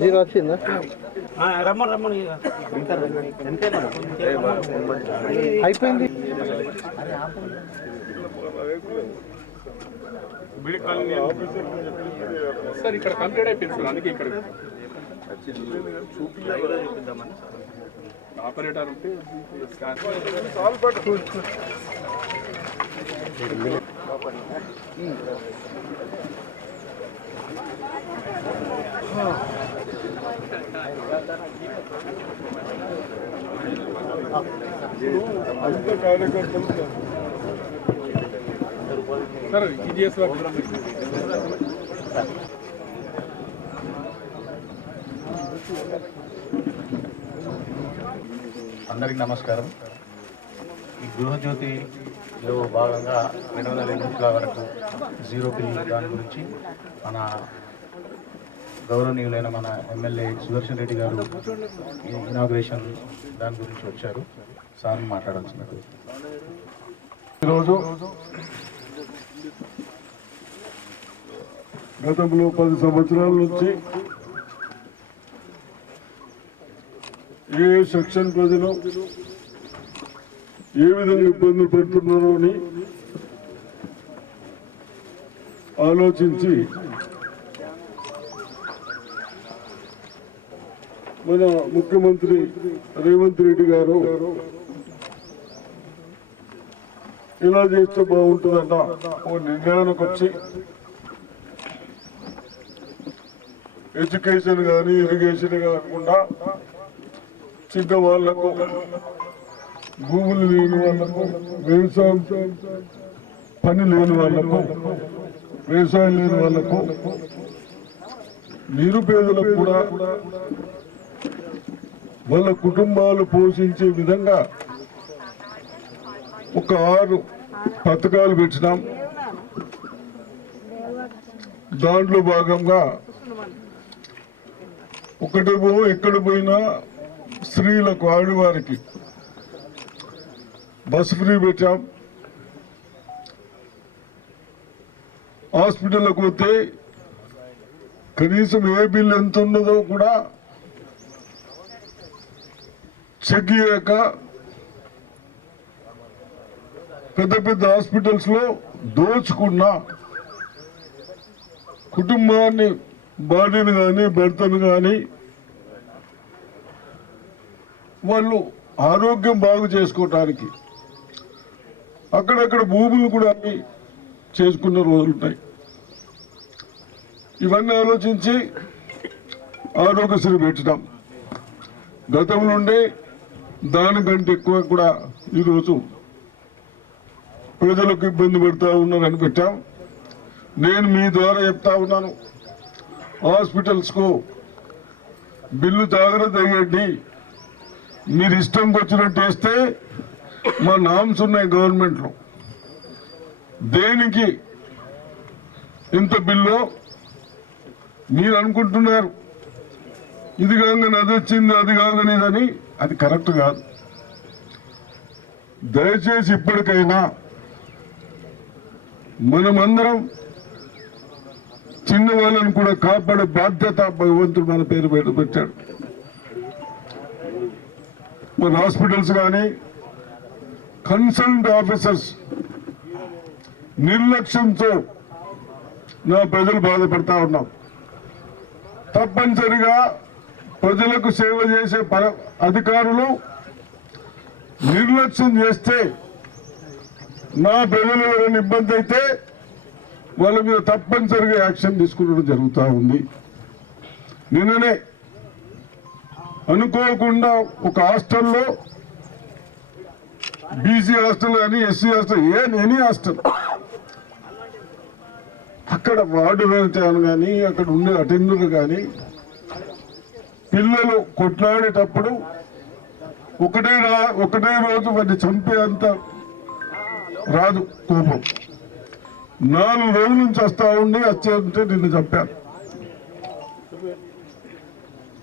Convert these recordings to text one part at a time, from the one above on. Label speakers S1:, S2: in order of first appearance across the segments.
S1: Zero వచ్చిందా
S2: రమ్మని రమ్మని.
S1: అయిపోయింది.
S3: సార్ ఇక్కడ కంప్లీట్ అయిపోయింది సార్ అందుకే ఇక్కడ ఆపరేటర్ ఉంటే సార్ ఈజీఎస్
S4: అందరికి నమస్కారం. ఈ గృహజ్యోతిలో భాగంగా రెండు వందల యూనిట్ల వరకు జీరో బిల్ దాని గురించి మన గౌరవనీయులైన మన ఎమ్మెల్యే సుదర్శన్ రెడ్డి గారు ఈ ఇనాగ్రేషన్ దాని గురించి వచ్చారు. సార్ మాట్లాడాల్సినట్టు
S5: ఈరోజు గతంలో పది సంవత్సరాల నుంచి ఏ సెక్షన్ ప్రజలు ఏ విధంగా ఇబ్బందులు పడుతున్నారో అని ఆలోచించి మన ముఖ్యమంత్రి రేవంత్ రెడ్డి గారు ఇలా చేస్తే బాగుంటుందన్న ఓ నిర్ణయానికి వచ్చి ఎడ్యుకేషన్ కానీ ఇరిగేషన్ కాకుండా చిన్న వాళ్ళకు భూములు లేని వాళ్ళకు వ్యవసాయం పని లేని వాళ్ళకు వ్యవసాయం లేని వాళ్ళకు నిరుపేదలకు కూడా వాళ్ళ కుటుంబాలు పోషించే విధంగా ఒక ఆరు పథకాలు పెట్టినాం. దాంట్లో భాగంగా ఒకటేమో ఎక్కడ పోయినా స్త్రీలకు ఆడవారికి బస్ ఫ్రీ పెట్టాం. హాస్పిటల్కి పోతే కనీసం ఏ బిల్ ఎంత ఉన్నదో కూడా చెక్ చేయక పెద్ద పెద్ద హాస్పిటల్స్లో దోచుకున్న. కుటుంబాన్ని భార్యను కానీ భర్తను కానీ వాళ్ళు ఆరోగ్యం బాగు చేసుకోవటానికి అక్కడక్కడ భూములు కూడా చేసుకున్న రోజులు ఉంటాయి. ఇవన్నీ ఆలోచించి ఆరోగ్యశ్రీ పెట్టడం గతం నుండి దానికంటే ఎక్కువ కూడా ఈరోజు ప్రజలకు ఇబ్బంది పెడతా ఉన్నారని పెట్టాం. నేను మీ ద్వారా చెప్తా ఉన్నాను. హాస్పిటల్స్కు బిల్లు జాగ్రత్త అయ్యండి మీరు ఇష్టంకి వచ్చినట్టు వేస్తే మా నామ్స్ ఉన్నాయి గవర్నమెంట్లో. దేనికి ఇంత బిల్లు? మీరు అనుకుంటున్నారు. ఇది కాగానే అది వచ్చింది అది కాగానే ఇదని అది కరెక్ట్ కాదు. దయచేసి ఇప్పటికైనా మనమందరం చిన్న వాళ్ళని కూడా కాపాడే బాధ్యత భగవంతుడు మన పేరు పెట్టి పెట్టాడు. మన హాస్పిటల్స్ కానీ కన్సల్ట్ ఆఫీసర్స్ నిర్లక్ష్యంతో నా ప్రజలు బాధపడతా ఉన్నాం. తప్పనిసరిగా ప్రజలకు సేవ చేసే అధికారులు నిర్లక్ష్యం చేస్తే నా ప్రజలు ఎవరైనా ఇబ్బంది అయితే వాళ్ళ మీద తప్పనిసరిగా యాక్షన్ తీసుకునడం జరుగుతూ ఉంది. నిన్ననే అనుకోకుండా ఒక హాస్టల్లో బీసీ హాస్టల్ కానీ ఎస్సీ హాస్టల్ ఏ ఎనీ హాస్టల్ అక్కడ వార్డు వెళ్తాను కానీ అక్కడ ఉండే అటెండర్లు కానీ పిల్లలు కొట్లాడేటప్పుడు ఒకటే రా ఒకటే రోజు వాటిని చంపే అంత రాదు కోపం. నాలుగు రోజుల నుంచి వస్తా ఉండి వచ్చే ఉంటే నిన్ను చంపాను.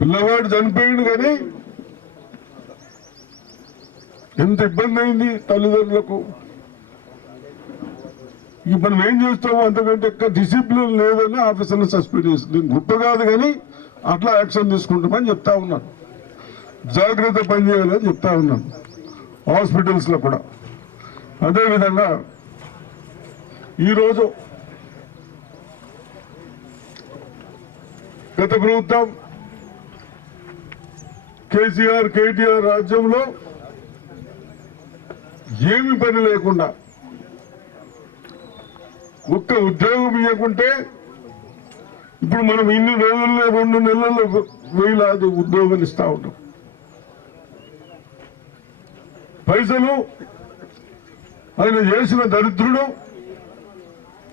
S5: పిల్లవాడు చనిపోయాడు కానీ ఎంత ఇబ్బంది అయింది తల్లిదండ్రులకు. ఇప్పుడు మనం ఏం చేస్తాము? అంతకంటే ఎక్కువ డిసిప్లిన్ లేదని ఆఫీసర్ని సస్పెండ్ చేసి నేను గొప్ప కాదు కానీ అట్లా యాక్షన్ తీసుకుంటామని చెప్తా ఉన్నాను. జాగ్రత్త పని చేయాలని చెప్తా ఉన్నాను. హాస్పిటల్స్లో కూడా. అదేవిధంగా ఈరోజు గత ప్రభుత్వం కేసీఆర్ కేటీఆర్ రాజ్యంలో ఏమి పని లేకుండా ఒక్క ఉద్యోగం ఇవ్వకుంటే ఇప్పుడు మనం ఇన్ని రోజుల్లో రెండు నెలల్లో వేలాది ఉద్యోగాలు ఇస్తా ఉంటాం. పైసలు ఆయన చేసిన దరిద్రుడు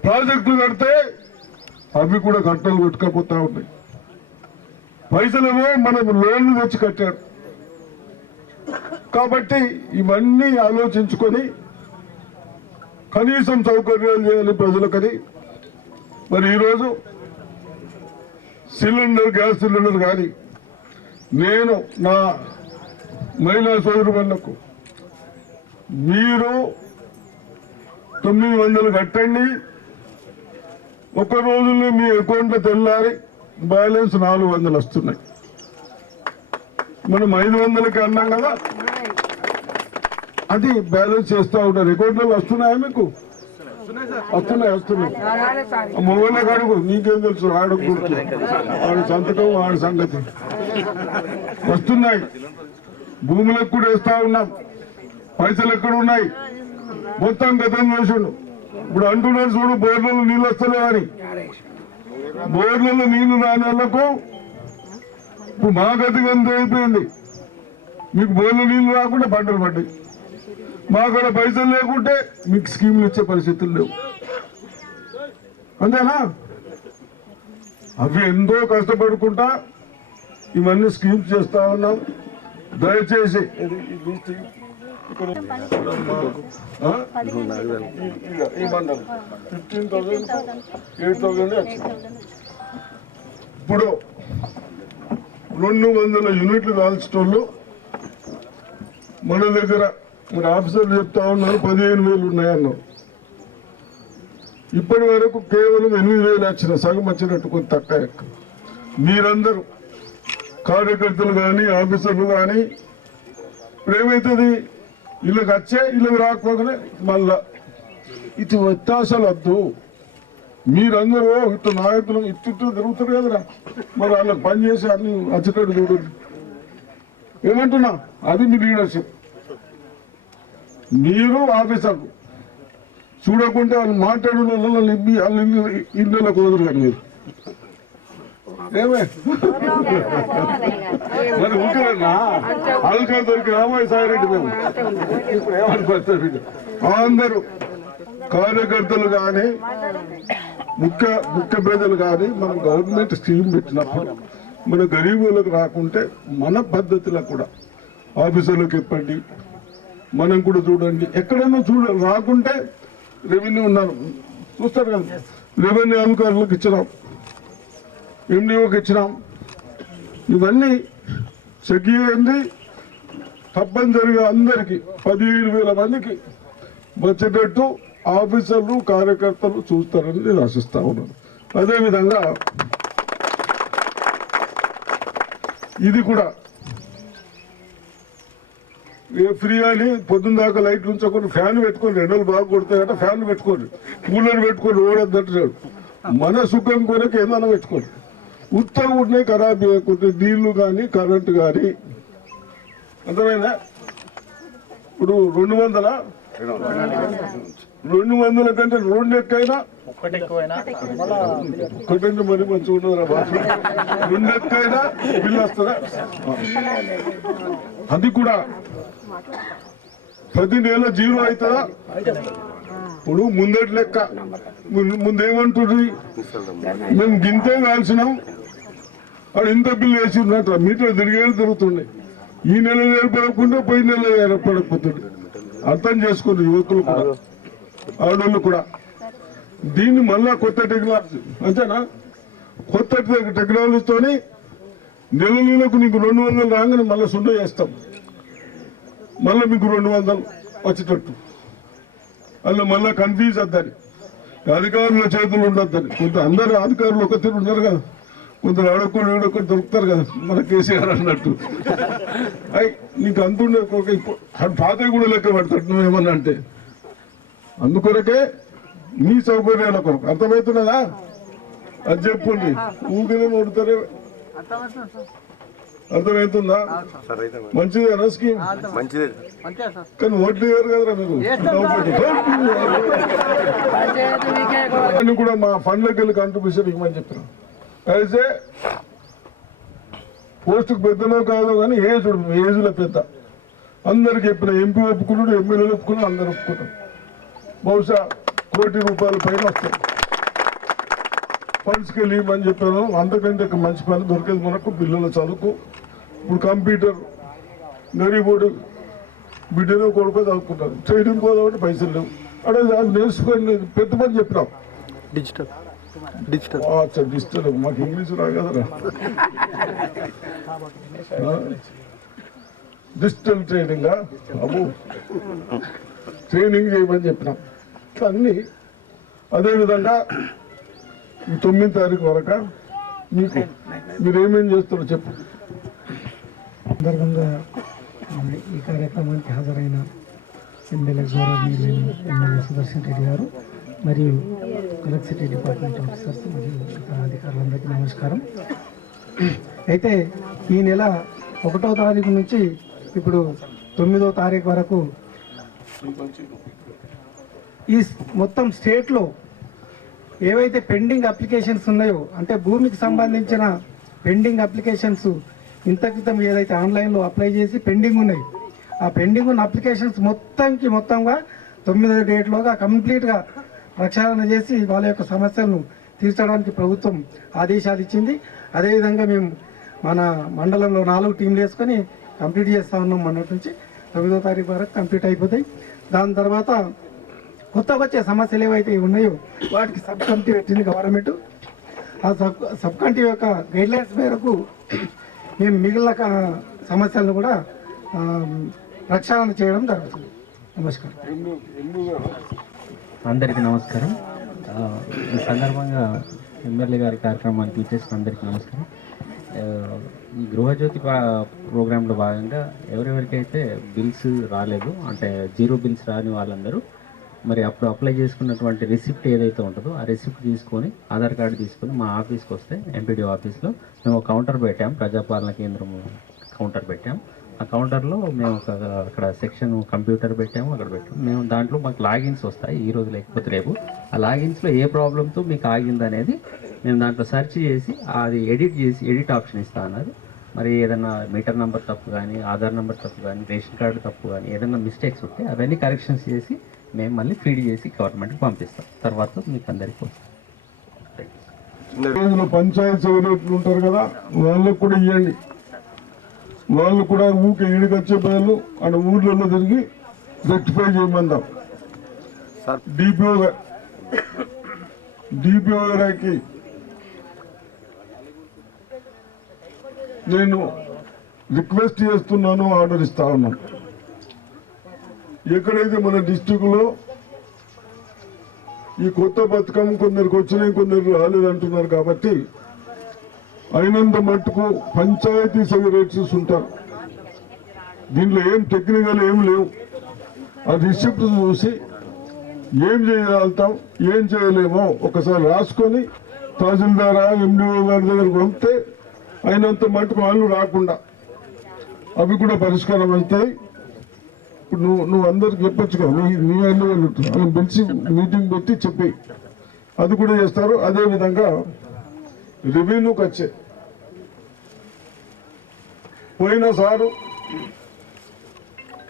S5: ప్రాజెక్టులు కడితే అవి కూడా కట్టలు కొట్టుకపోతా ఉన్నాయి. పైసలేమో మనం లోన్లు తెచ్చి కట్టారు. కాబట్టి ఇవన్నీ ఆలోచించుకొని కనీసం సౌకర్యాలు చేయాలి ప్రజలకని. మరి ఈరోజు సిలిండర్ గ్యాస్ సిలిండర్ కానీ నేను నా మహిళా సోదరులకు మీరు తొమ్మిది వందలు కట్టండి ఒక్క రోజుల్లో మీ అకౌంట్లో తెల్లారి బ్యాలెన్స్ నాలుగు వందలు వస్తున్నాయి. మనం ఐదు వందలకి అన్నాం కదా? అది బ్యాలెన్స్ చేస్తూ ఉంటారు అకౌంట్లో వస్తున్నాయా మీకు? వస్తున్నాయి వస్తున్నాయి. మొగోళ్ళ అడుగు నీకేం తెలుసు? ఆడకూడదు వాడి సంతకం వాడి సంగతి. వస్తున్నాయి. భూములకు కూడా వేస్తా ఉన్నాం. పైసలు ఎక్కడ ఉన్నాయి? మొత్తం గతం చేసిండు. ఇప్పుడు అంటున్నారు చూడు బోర్లలో నీళ్ళు వస్తలేవని బోర్లలో నీళ్ళు రాని వాళ్ళకు ఇప్పుడు మా గతికి గంత అయిపోయింది. మీకు బోర్ల నీళ్ళు రాకుండా పంటలు పడ్డాయి మా కూడా పైసలు లేకుంటే మీకు స్కీములు ఇచ్చే పరిస్థితులు లేవు. అంతేనా? అవి ఎంతో కష్టపడుకుంటా ఇవన్నీ స్కీమ్స్ చేస్తా ఉన్నాం. దయచేసి ఇక్కడ ఈ ఫిఫ్టీన్ థౌసండ్ ఎయిట్ థౌసండ్ ఇప్పుడు రెండు వందల యూనిట్లు కాల్చడంలో మన దగ్గర మరి ఆఫీసర్లు చెప్తా ఉన్నారు పదిహేను వేలు ఉన్నాయన్నారు. ఇప్పటి వరకు కేవలం ఎనిమిది వేలు వచ్చిన సగం వచ్చినట్టు కొంత తక్కువ ఎక్క మీరందరూ కార్యకర్తలు కానీ ఆఫీసర్లు కానీ ఇప్పుడు ఏమవుతుంది వీళ్ళకి వచ్చే వీళ్ళకి రాకపోగానే మళ్ళా. ఇటు వ్యత్యాసాలు వద్దు మీరందరూ ఇటు నాయకులు ఇటు తిరుగుతారు కదరా. మరి వాళ్ళకి పని చేసి అన్ని అచ్చటట్టు చూడండి ఏమంటున్నా? అది మీ లీడర్షిప్. మీరు ఆఫీసర్లు. చూడకుంటే వాళ్ళు మాట్లాడు వాళ్ళని ఇబ్బి వాళ్ళ ఇళ్ళలో కుదరు మీరు. మరి ఉంటున్నా అల్కా దొరికి రామయ్య సాయిరెడ్డి మేము. ఇప్పుడు వీళ్ళు? అందరూ కార్యకర్తలు కానీ ముఖ్య ముఖ్య ప్రజలు కానీ మనం గవర్నమెంట్ స్కీమ్ పెట్టినప్పుడు మన గరీబులకు రాకుంటే మన పద్ధతిలో కూడా ఆఫీసర్లకు చెప్పండి మనం కూడా చూడండి. ఎక్కడైనా చూడ రాకుంటే రెవెన్యూ ఉన్నారు. చూస్తారు కదా? రెవెన్యూ అధికారులకు ఇచ్చినాం. ఎండిఓకి ఇచ్చినాం. ఇవన్నీ చెక్ తప్పనిసరిగా అందరికీ పదిహేను వేల మందికి వచ్చేటట్టు ఆఫీసర్లు కార్యకర్తలు చూస్తారని నేను ఆశిస్తా ఉన్నాను. అదేవిధంగా ఇది కూడా ఏ ఫ్రీ అని పొద్దున్న దాకా లైట్లు ఉంచకుండా ఫ్యాన్ పెట్టుకొని ఎండలు బాగా కొడతాయట ఫ్యాన్ పెట్టుకోండి కూలర్ పెట్టుకొని ఓడద్దంటున్నాడు. మన సుఖం కొరకు ఏదైనా పెట్టుకోండి ఉత్తరం ఉంటే ఖరాబ్ చేయకుంటే నీళ్ళు కానీ కరెంటు కానీ అర్థమైందా? ఇప్పుడు రెండు వందల? రెండు వందల కంటే రెండు ఎక్కైనా ఒకటంటే మరి మంచిగా ఉండదురా బాబు? రెండు ఎక్కైనా బిల్లు వస్తుందా? అది కూడా ప్రతి నెల జీరో అవుతుందా? ఇప్పుడు ముందటి లెక్క. ముందు- ముందేమంటుంది? మేము గింతే కాల్సినాం వాడు ఇంత బిల్లు వేసిందంట. మీటర్ తిరిగేది తిరుగుతుండే. ఈ నెల ఏర్పడకుండా పోయిన నెల ఏర్పడకపోతుంది అర్థం చేసుకుని యువకులు కూడా. ఆడోళ్ళు కూడా. దీన్ని మళ్ళా కొత్త టెక్నాలజీ. అంతేనా? కొత్త టెక్- టెక్నాలజీతోని నెల నెలకు నీకు రెండు వందలు రాగానే మళ్ళీ సున్నా చేస్తాం. మళ్ళీ మీకు రెండు వందలు వచ్చేటట్టు. అందులో మళ్ళీ కన్ఫ్యూజ్ వద్దని అధికారుల చేతులు ఉండొద్దని. కొంత అందరు అధికారులు ఒక తీరు ఉన్నారు కదా. కొందరు అడగకుండా ఏడొక్కడు దొరుకుతారు కదా. మన కేసీఆర్ అన్నట్టు. అయి నీకు అంతుండే ఒక పాత కూడా లెక్క పెడతాడు నువ్వేమన్నా అంటే. అందుకొరకే మీ సౌకర్యాల కొరకు. అర్థమవుతున్నదా? అది చెప్పండి. ఊరికే కొడతారే అర్థమవుతుందా మంచిదేనా స్కీమ్?
S1: మంచిదే.
S5: కానీ ఓట్లు వేయరు కదరా మీరు? కూడా మా ఫండ్లోకి వెళ్ళి కాంట్రిబ్యూషన్ ఇవ్వమని చెప్పిన అయితే పోస్టుకు పెద్దనో కాదో కానీ ఏజ్ ఏజ్లో పెద్ద. అందరికి చెప్పిన ఎంపీ ఒప్పుకున్నాడు ఎమ్మెల్యేలు ఒప్పుకున్నాడు అందరు ఒప్పుకున్నారు. బహుశా కోటి రూపాయల పైన వస్తాయి. ఫండ్స్కి వెళ్ళి ఇవ్వమని చెప్పాను. అంతకంటే మంచి పని దొరికేది మనకు పిల్లల చదువుకు. ఇప్పుడు కంప్యూటర్ గరీబోడు బిడ్డను కొడుకు చదువుకుంటారు. ట్రైనింగ్ పోదామంటే పైసలు లేవు. అదే అది నేర్చుకొని పెద్ద పని చెప్పినాం.
S1: డిజిటల్. డిజిటల్.
S5: అచ్చా డిజిటల్. మాకు ఇంగ్లీష్ రా. కదరా? Digital training? అబ్బో. ట్రైనింగ్ చేయమని చెప్పినాం. అన్ని అదేవిధంగా ఈ తొమ్మిది తారీఖు వరక మీకు మీరు ఏమేం చేస్తారో చెప్పు.
S6: సందర్భంగా ఈ కార్యక్రమానికి హాజరైన ఎమ్మెల్యే గౌరవనీయులైన ఎమ్మెల్యే సుదర్శన్ రెడ్డి గారు మరియు ఎలక్ట్రిసిటీ డిపార్ట్మెంట్ ఆఫీసర్స్ మరియు అధికారులందరికీ నమస్కారం. అయితే ఈ నెల ఒకటో తారీఖు నుంచి ఇప్పుడు తొమ్మిదో తారీఖు వరకు ఈ మొత్తం స్టేట్లో ఏవైతే పెండింగ్ అప్లికేషన్స్ ఉన్నాయో అంటే భూమికి సంబంధించిన పెండింగ్ అప్లికేషన్స్ ఇంత క్రితం ఏదైతే ఆన్లైన్లో అప్లై చేసి పెండింగ్ ఉన్నాయి ఆ పెండింగ్ ఉన్న అప్లికేషన్స్ మొత్తంకి మొత్తంగా తొమ్మిదో డేట్లోగా కంప్లీట్గా ప్రక్షాళన చేసి వాళ్ళ యొక్క సమస్యలను తీర్చడానికి ప్రభుత్వం ఆదేశాలు ఇచ్చింది. అదేవిధంగా మేము మన మండలంలో నాలుగు టీంలు వేసుకొని కంప్లీట్ చేస్తా ఉన్నాం మొన్నటి నుంచి. తొమ్మిదో తారీఖు వరకు కంప్లీట్ అయిపోతాయి. దాని తర్వాత కొత్తగా వచ్చే సమస్యలు ఏవైతే ఉన్నాయో వాటికి సబ్ కమిటీ పెట్టింది గవర్నమెంట్. ఆ సబ్ సబ్ కమిటీ యొక్క గైడ్లైన్స్ మేరకు మేము మిగిలిన సమస్యలను కూడా ప్రక్షాళన చేయడం జరుగుతుంది. నమస్కారం.
S7: అందరికీ నమస్కారం. ఈ సందర్భంగా ఎమ్మెల్యే గారి కార్యక్రమానికి ఇచ్చేసిన అందరికీ నమస్కారం. ఈ గృహజ్యోతి ప్రోగ్రాంలో భాగంగా ఎవరెవరికైతే బిల్స్ రాలేదు అంటే జీరో బిల్స్ రాని వాళ్ళందరూ మరి అప్పుడు అప్లై చేసుకున్నటువంటి రిసిప్ట్ ఏదైతే ఉంటుందో ఆ రిసిప్ట్ తీసుకొని ఆధార్ కార్డు తీసుకొని మా ఆఫీస్కి వస్తే ఎంపీడీ ఆఫీస్లో మేము ఒక కౌంటర్ పెట్టాం ప్రజాపాలన కేంద్రం కౌంటర్ పెట్టాం. ఆ కౌంటర్లో మేము ఒక అక్కడ సెక్షన్ కంప్యూటర్ పెట్టాము అక్కడ పెట్టాము మేము దాంట్లో మాకు లాగిన్స్ వస్తాయి ఈ రోజు లేకపోతే రేపు. ఆ లాగిన్స్లో ఏ ప్రాబ్లంతో మీకు ఆగింది అనేది మేము దాంట్లో సెర్చ్ చేసి అది ఎడిట్ చేసి ఎడిట్ ఆప్షన్ ఇస్తా అన్నది మరి ఏదైనా మీటర్ నెంబర్ తప్పు కానీ ఆధార్ నెంబర్ తప్పు కానీ రేషన్ కార్డు తప్పు కానీ ఏదైనా మిస్టేక్స్ ఉంటే అవన్నీ కరెక్షన్స్ చేసి మేము మళ్ళీ ఫీడ్ చేసి గవర్నమెంట్కి పంపిస్తాం. తర్వాత మీకు అందరికీ వస్తాం
S5: పంచాయతీ ఉంటారు కదా వాళ్ళకు కూడా ఇవ్వండి వాళ్ళు కూడా ఊకే ఈడికి వచ్చే బదులు ఆడ ఊర్లలో తిరిగి రెక్టిఫై చేయమందాం. డిపిఓ డిపిఓ గారికి నేను రిక్వెస్ట్ చేస్తున్నాను ఆర్డర్ ఇస్తా ఉన్నాను. ఎక్కడైతే మన డిస్టిక్లో ఈ కొత్త పథకం కొందరికి వచ్చినాయి కొందరు రాలేదంటున్నారు కాబట్టి అయినంత మట్టుకు పంచాయతీ సెక్రటరీస్ ఉంటారు. దీంట్లో ఏం టెక్నికల్ ఏం లేవు. ఆ రిసిప్ట్ చూసి ఏం చేయగలుగుతాం ఏం చేయలేమో ఒకసారి రాసుకొని తహసీల్దార్ ఎండిఓ గారి దగ్గరకు పంపితే అయినంత మట్టుకు వాళ్ళు రాకుండా అవి కూడా పరిష్కారం అవుతాయి. ఇప్పుడు నువ్వు నువ్వు అందరికి చెప్పొచ్చు కదా నీ నీ అన్ని వాళ్ళు వాళ్ళని పిలిచి మీటింగ్ పెట్టి చెప్పి అది కూడా చేస్తారు. అదేవిధంగా రెవెన్యూకి వచ్చే పోయిన సారు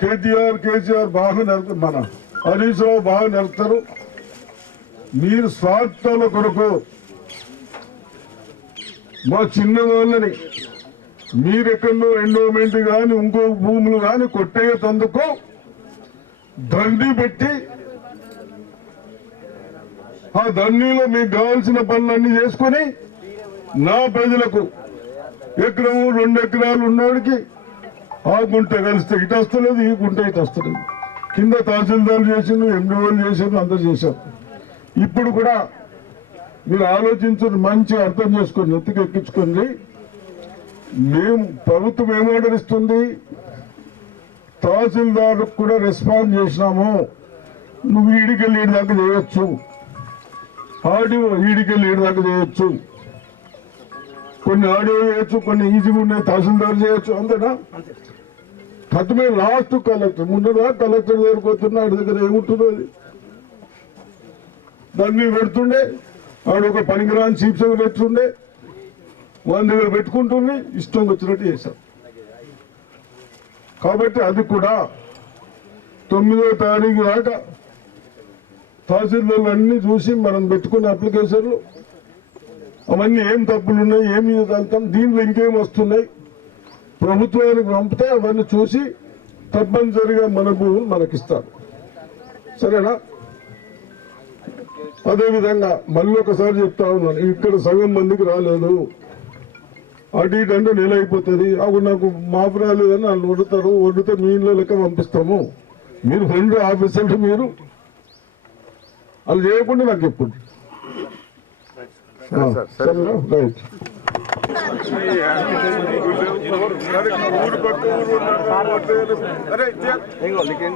S5: కేటీఆర్ కేసీఆర్ బాగా నడుపు మన హరీష్ రావు బాగా నడుపుతారు మీరు స్వార్థాల కొరకు మా చిన్న వాళ్ళని మీరెక్కడో ఎండోమెంట్ కానీ ఇంకో భూములు కానీ కొట్టేతందుకు దండి పెట్టి ఆ దండిలో మీకు కావాల్సిన పనులన్నీ చేసుకొని నా ప్రజలకు ఎకరము రెండు ఎకరాలు ఉన్నవాడికి ఆ గుంట కలిస్తే ఇటు వస్తలేదు ఈ గుంట ఇటు వస్తలేదు. కింద తహసీల్దార్ చేసిండు ఎండిఓలు చేసిండు అందరు చేశారు. ఇప్పుడు కూడా మీరు ఆలోచించండి మంచిగా అర్థం చేసుకోండి ఎత్తుకెక్కించుకోండి. మేము ప్రభుత్వం ఏం ఆర్డర్ ఇస్తుంది? తహసీల్దార్ కూడా రెస్పాన్స్ చేసినాము. నువ్వు ఈడికెళ్ళి ఈడి దాకా చేయొచ్చు. ఆడియో ఈడికెళ్ళి ఈడి దాకా చేయొచ్చు. కొన్ని ఆడియో చేయొచ్చు కొన్ని ఈజీగా ఉన్నాయి తహసీల్దార్ చేయొచ్చు అంతేనా? ఖతమే లాస్ట్ కలెక్టర్. ముందుగా కలెక్టర్ దగ్గరకు వస్తున్నా ఆడి దగ్గర ఏముంటుందో అది. దాన్ని పెడుతుండే ఆడు ఒక పనికిరాని చీఫ్ సెక్రటరీ ఉండే వాళ్ళ దగ్గర పెట్టుకుంటుంది ఇష్టం వచ్చినట్టు చేశారు కాబట్టి అది కూడా తొమ్మిదో తారీఖు దాకా తహసీల్దార్లు అన్నీ చూసి మనం పెట్టుకున్న అప్లికేషన్లు. అవన్నీ ఏం తప్పులు ఉన్నాయి ఏమి వెళ్తాం దీంట్లో ఇంకేం వస్తున్నాయి? ప్రభుత్వానికి పంపితే అవన్నీ చూసి తప్పనిసరిగా మన భూములు మనకిస్తారు. సరేనా? అదేవిధంగా మళ్ళీ ఒకసారి చెప్తా ఉన్నాను ఇక్కడ సగం మందికి రాలేదు. అటు ఇటు అంటే నెల అయిపోతుంది అప్పుడు నాకు మాపు రాలేదని వాళ్ళు వండుతారు వండితే మీ ఇంట్లో లెక్క పంపిస్తాము. మీరు రెండు ఆఫీసర్లు మీరు. అది చేయకుండా నాకు సరేనా? రైట్.
S1: నీకేం